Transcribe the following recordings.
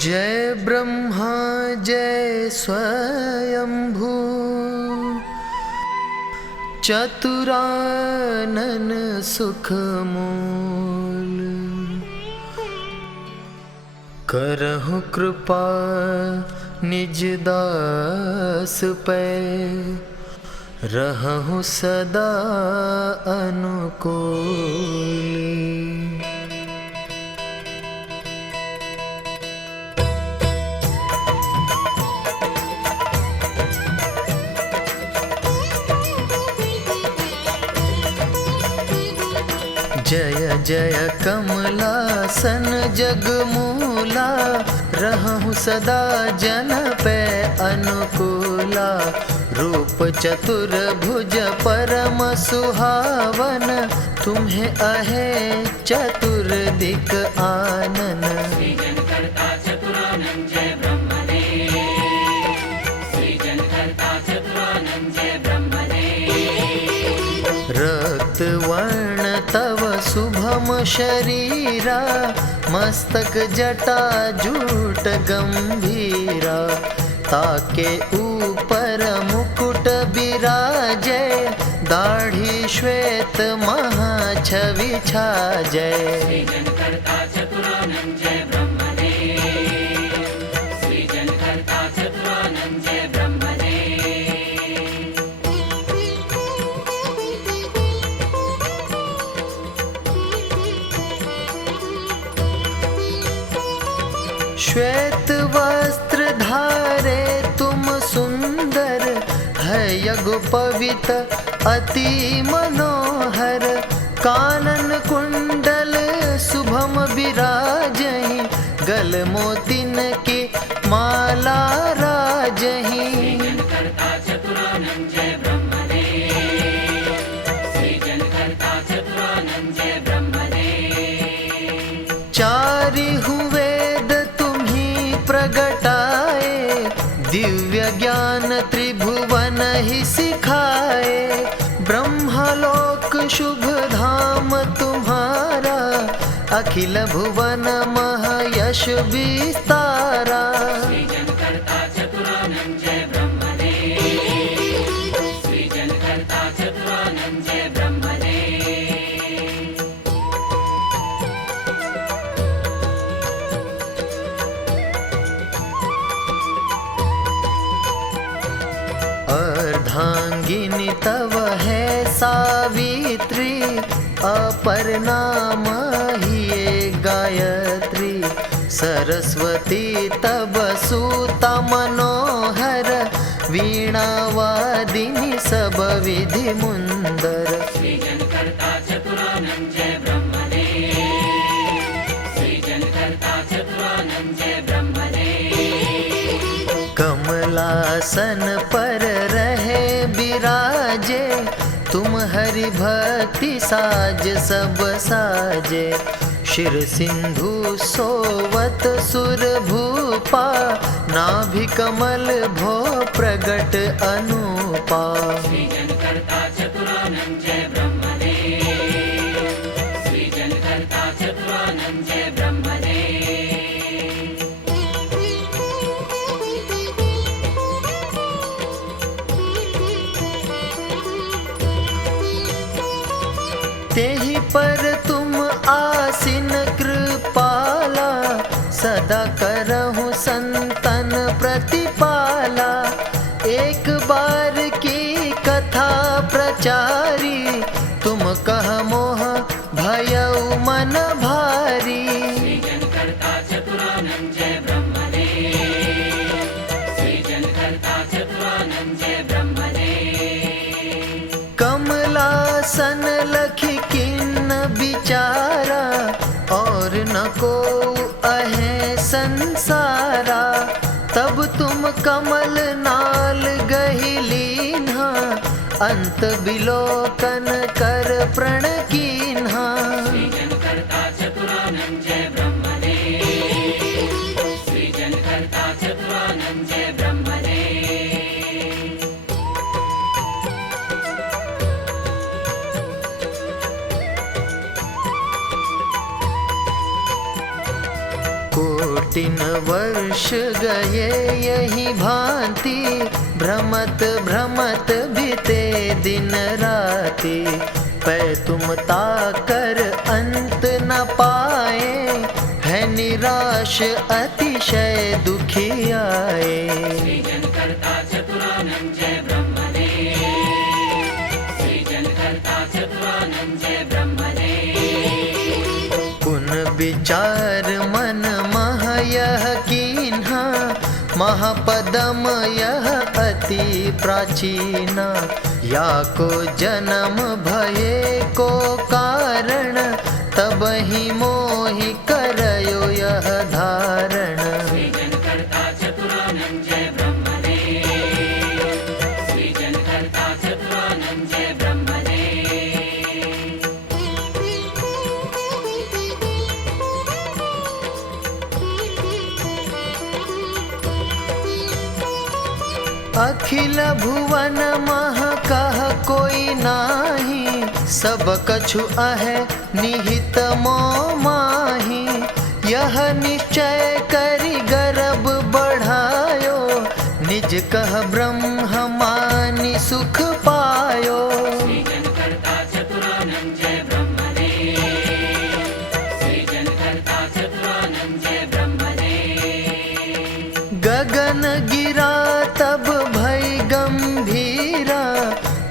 जय ब्रह्मा जय स्वयंभू चतुरानन सुख मूल। करहु कृपा निज दास पे, रहहु सदा अनुकूल। जय जय कमलासन जगमूला, रहहु सदा जन पे अनुकूला। रूप चतुर्भुज परम सुहावन, तुम्हें अहे चतुर्दिक आनन। सृजन कर्ता चतुरानन जय ब्रह्मदेव, सृजन कर्ता चतुरानन जय ब्रह्मदेव। रक्त वर्ण तव शुभम शरीरा, मस्तक जटा जूट गंभीरा। ताके ऊपर मुकुट बिराजे, दाढ़ी श्वेत महाछवि छाजय। सृजन कर्ता चतुरानन जय ब्रह्मदेव, सृजन कर्ता चतुरानन जय ब्रह्मदेव। श्वेत वस्त्र धारे तुम सुंदर, है यज्ञोपवीत अति मनोहर। कानन कुंडल शुभम विराजहि, गल मोतिन की माला राजहि। सृजन कर्ता चतुरानन जय ब्रह्मदेव, सृजन कर्ता चतुरानन जय ब्रह्मदेव। चारि वेद तुम्ही प्रगटाए, दिव्य ज्ञान त्रिभुवन ही सिखाए। ब्रह्मलोक शुभ धाम तुम्हारा, अखिल भुवन महयश विस्तारा। सृजन कर्ता चतुरानन जय ब्रह्मदेव, सृजन कर्ता चतुरानन जय ब्रह्मदेव। अर्धांगिनी तव है सावित्री, अपर नाम ही ये गायत्री। सरस्वती तब सूता मनोहर, वीणा वादिनी सब विधि मुंदर। सृजन कर्ता चतुरानन जय ब्रह्मदेव, सृजन कर्ता चतुरानन जय ब्रह्मदेव। कमलासन पर रहे बिराजे, तुम हरि भक्ति साज सब साजे। शिर सिंधु सोवत सुर भूपा, नाभि कमल भो प्रगट अनुपा। सृजन कर्ता चतुरानन जय ब्रह्मदेव, सृजन कर्ता चतुरानन जय ब्रह्मदेव। तेहि पर तुम आसीन कृपाला, सदा करहु संतन प्रतिपाला। एक बार की कथा प्रचारी, तुम कह मोह भयउ मन भारी। सृजन कर्ता चतुरानन जय ब्रह्मदेव, सृजन कर्ता चतुरानन जय ब्रह्मदेव। कमलासन लखि किन्न बिचारा, और न को अहे संसारा। तब तुम कमल नाल गहि लीन्हा, अंत बिलोकन कर प्रण कीन्हा। सृजन कर्ता चतुरानन जय ब्रह्मदेव, सृजन कर्ता चतुरानन जय ब्रह्मदेव। कोटिन वर्ष गए यही भांति, भ्रमत भ्रमत बीते दिन राति। पै तुम ताकर अंत न पाए, है निराश अतिशय दुखी आए। सृजन कर्ता चतुरानंद जय ब्रह्मदेव, सृजन कर्ता चतुरानंद जय ब्रह्मदेव। पुन विचार मन मह यह कीन्हा, महापदम यह अति प्राचीना। या को जन्म भये को कारण, तब ही मोहि करयो यह धारण। सृजन कर्ता चतुरानंद जय ब्रह्मदेव, सृजन कर्ता चतुरानंद जय ब्रह्मदेव। अखिल भुवन मह कह कोई नाही, सब कछु अहे निहित मोह माही। यह निश्चय करि गर्भ बढ़ायो, निज कह ब्रह्म मानि सुख पायो। सृजन कर्ता चतुरानंद जय ब्रह्मदेव, सृजन कर्ता चतुरानंद जय ब्रह्मदेव। गगन गिरा तब भई गंभीरा,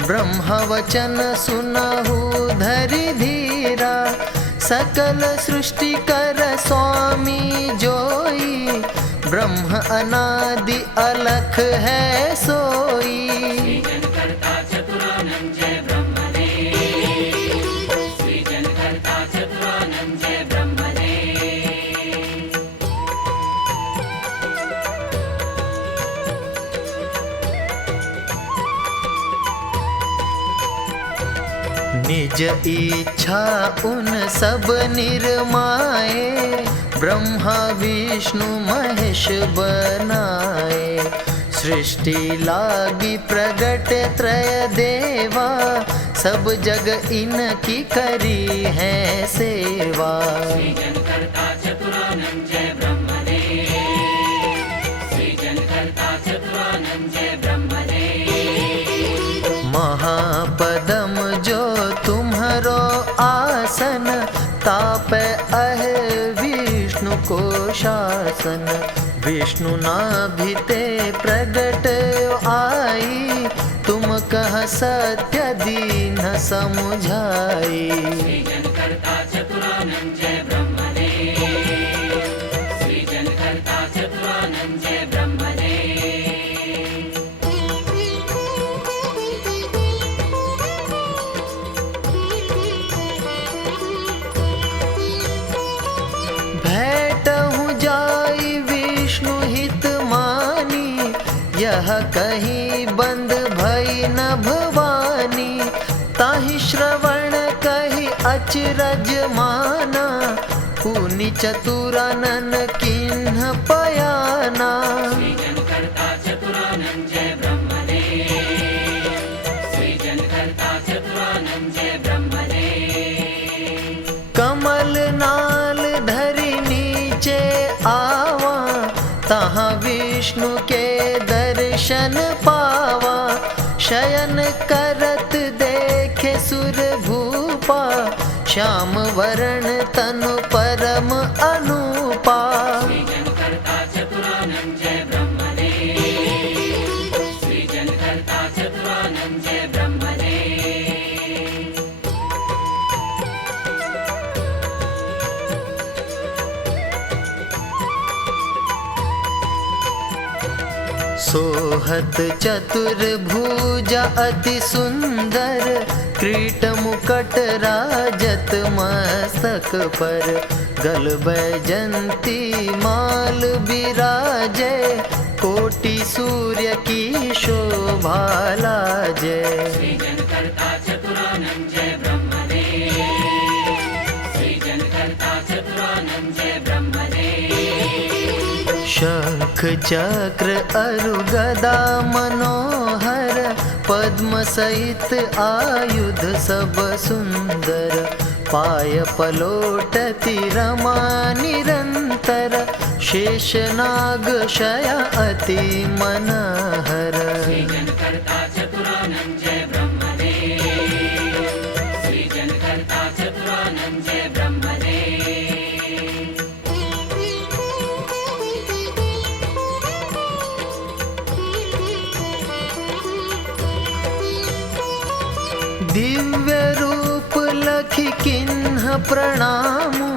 ब्रह्म वचन सुनहु धरि धीरा। सकल सृष्टि कर स्वामी जोई, ब्रह्म अनादि अलख है सोई। सृजन कर्ता चतुरानंद जय ब्रह्मदेव, सृजन कर्ता चतुरानंद जय ब्रह्मदेव। निज इच्छा उन सब निर्माए, ब्रह्मा विष्णु महेश बनाए। सृष्टि लागी प्रगट त्रय देवा, सब जग इनकी करी है सेवा। सृजन कर्ता चतुरानंद जय ब्रह्मदेव, सृजन कर्ता चतुरानंद जय ब्रह्मदेव। महापदम जो तुम्हारो आसन, तापे अहे विष्णु को शासन। विष्णु नाभिते प्रगट आई, तुम कह सत्य दीन समुझाई। सृजन कर्ता चतुरानंद जय ब्रह्मदेव, सृजन कर्ता चतुरानंद जय ब्रह्मदेव। भेटहु जाई विष्णु हित मानी, यह कहीं बंद भई न भवानी। ताहि श्रवण कही अचरज माना, पुनि चतुरानन किन्ह पयाना। सृजन कर्ता चतुरानंद जय ब्रह्मदेव, सृजन कर्ता चतुरानंद जय ब्रह्मदेव। कमल नाल धरि नीचे आवा, तहाँ विष्णु के दर्शन पावा। शयन करत देखे सुर भूपा, श्याम वरण तनु परम अनुपा। सृजन कर्ता चतुरानंद जय ब्रह्मदेव, सृजन कर्ता चतुरानंद जय ब्रह्मदेव। सोहत चतुर्भुजा अति सुंदर, क्रीट मुकट राजत मस्तक पर। गल बैजंती माल बिराजे, कोटि सूर्य की शोभा लाजे। सृजन कर्ता चतुरानंद जय ब्रह्मदेव, सृजन कर्ता चतुरानंद जय ब्रह्मदेव। शंख चक्र अरु गदा मनोहर, पद्म सहित आयुध सब सुंदर। पाय पलोटति रमा निरंतर, निरंतर, शेषनाग शया अति मनहर। सृजन कर्ता चतुरानंद जय ब्रह्मदेव, सृजन कर्ता चतुरानंद जय ब्रह्मदेव। दिव्य रूप लखि किन्ह प्रणामु,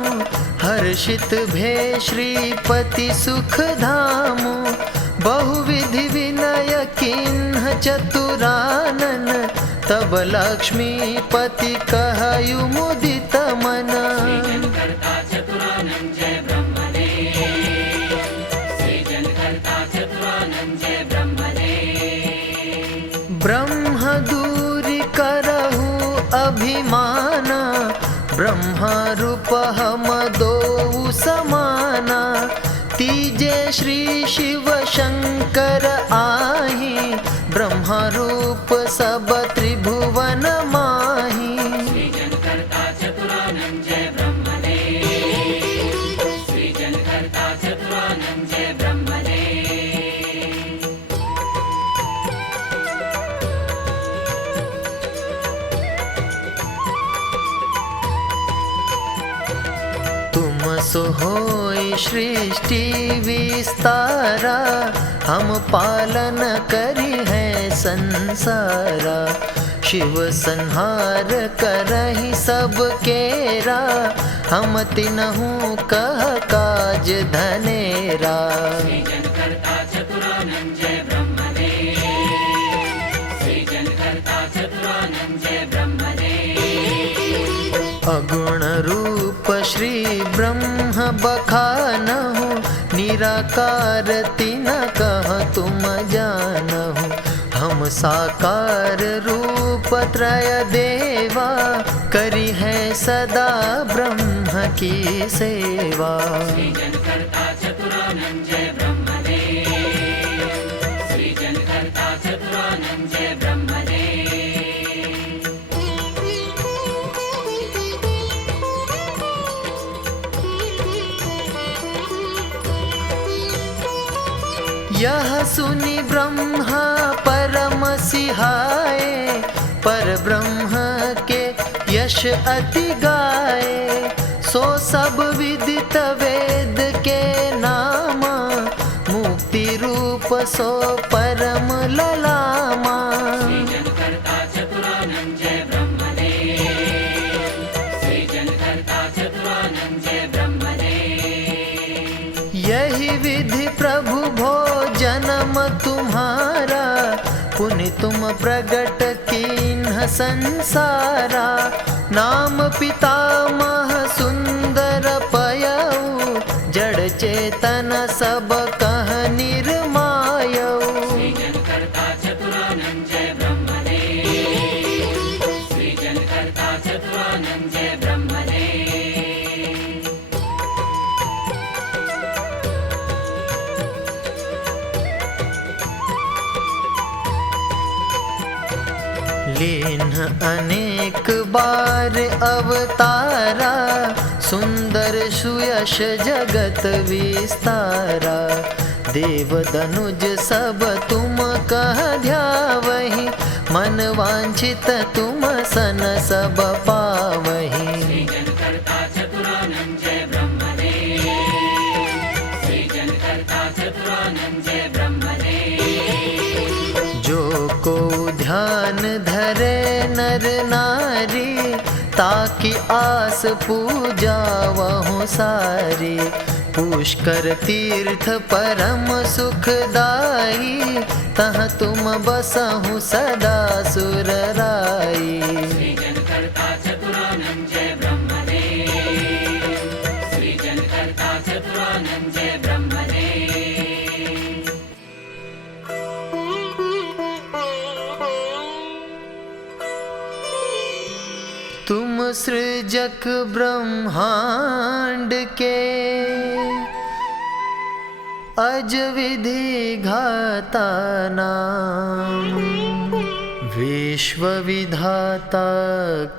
हर्षित भे श्रीपति सुख धामु। बहुविधि विनय किन्ह चतुरानन, तब लक्ष्मीपति कहयु मुदित मन। सृजन कर्ता चतुरानंद जय ब्रह्मदेव, सृजन कर्ता चतुरानंद जय ब्रह्मदेव। ब्रह्म दूरि करहु अभिमाना, ब्रह्म रूप हम दोउ समाना। तीजे श्री शिव शंकर आहि, ब्रह्म रूप सब त्रिभुवन माहि। सृजन कर्ता चतुरानंद जय ब्रह्मदेव, सृजन कर्ता चतुरानंद जय ब्रह्मदेव। तुम सो होय सृष्टि विस्तारा, हम पालन करी है संसारा। शिव संहार करहि सब केरा, हम तिन्हु कह काज धनेरा। सृजन कर्ता चतुरानंद जय ब्रह्मदेव, सृजन कर्ता चतुरानंद जय ब्रह्मदेव। अगुण रूप श्री ब्रह्म बखानहु, निराकार तिन कह तुम जानहु। हम साकार रूप त्रय देवा, करी है सदा ब्रह्म की सेवा। सृजन कर्ता चतुरानंद जय ब्रह्मदेव, सृजन कर्ता चतुरानंद जय ब्रह्मदेव। यह सुनि ब्रह्मा परम सिहाय, पर ब्रह्म के यश अति गाए। सो सब विदित वेद के नामा, मुक्ति रूप सो परम ललामा। सृजन कर्ता चतुरानंद जय ब्रह्मदेव, सृजन कर्ता चतुरानंद जय ब्रह्मदेव। यही विधि प्रभु भोजनम तुम्हारा, पुनि तुम प्रगट कीन्ह संसारा। नाम पितामह सुंदर पयऊ, जड़ चेतन सब कह निर्मायऊ। सृजन कर्ता चतुरानंद जय ब्रह्मदेव, सृजन कर्ता चतुरानंद जय ब्रह्मदेव। लीन्ह अनेक बार अवतारा, सुंदर सुयश जगत विस्तारा। देव दनुज सब तुम कह ध्यावहि, मन वांछित तुम सन सब पावहि। सृजन कर्ता चतुरानंद जय ब्रह्मदेव, सृजन कर्ता चतुरानंद जय ब्रह्मदेव। जो को ध्यान धरे नर नारी, ताकि आस पूजा वहु सारी। पुष्कर तीर्थ परम सुखदाई, तह तुम बसहु सदा सुरराई। सृजन कर्ता चतुरानंद जय ब्रह्मदेव, सृजन कर्ता चतुरानंद जय ब्रह्मदेव। तुम सृजक ब्रह्मांड के, अज विधि घाता नाम। विश्व विधाता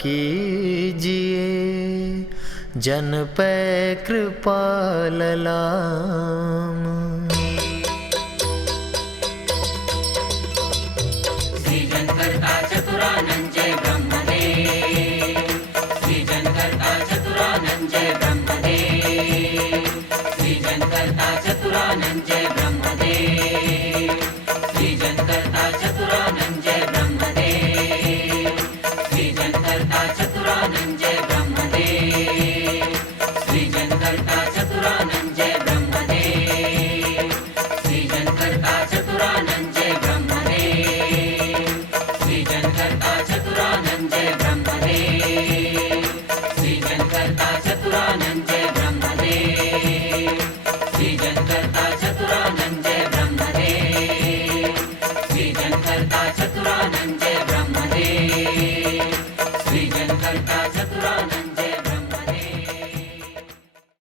कीजिए, जन पै कृपाललाम। सृजन कर्ता चतुरानंद जय ब्रह्मदेव, सृजन कर्ता चतुरानंद जय ब्रह्मदेव, सृजन कर्ता चतुरानंद जय ब्रह्मदेव, सृजन कर्ता चतुरानंद जय ब्रह्मदेव, सृजन कर्ता चतुरानंद जय ब्रह्मदेव, सृजन कर्ता चतुरानंद जय ब्रह्मदेव, सृजन कर्ता चतुरानंद जय ब्रह्मदेव, सृजन कर्ता चतुरानंद जय ब्रह्मदेव, सृजन कर्ता चतुरानंद जय ब्रह्मदेव, सृजन कर्ता चतुरानंद जय ब्रह्मदेव, सृजन कर्ता चतुरानंद जय ब्रह्मदेव, सृजन कर्ता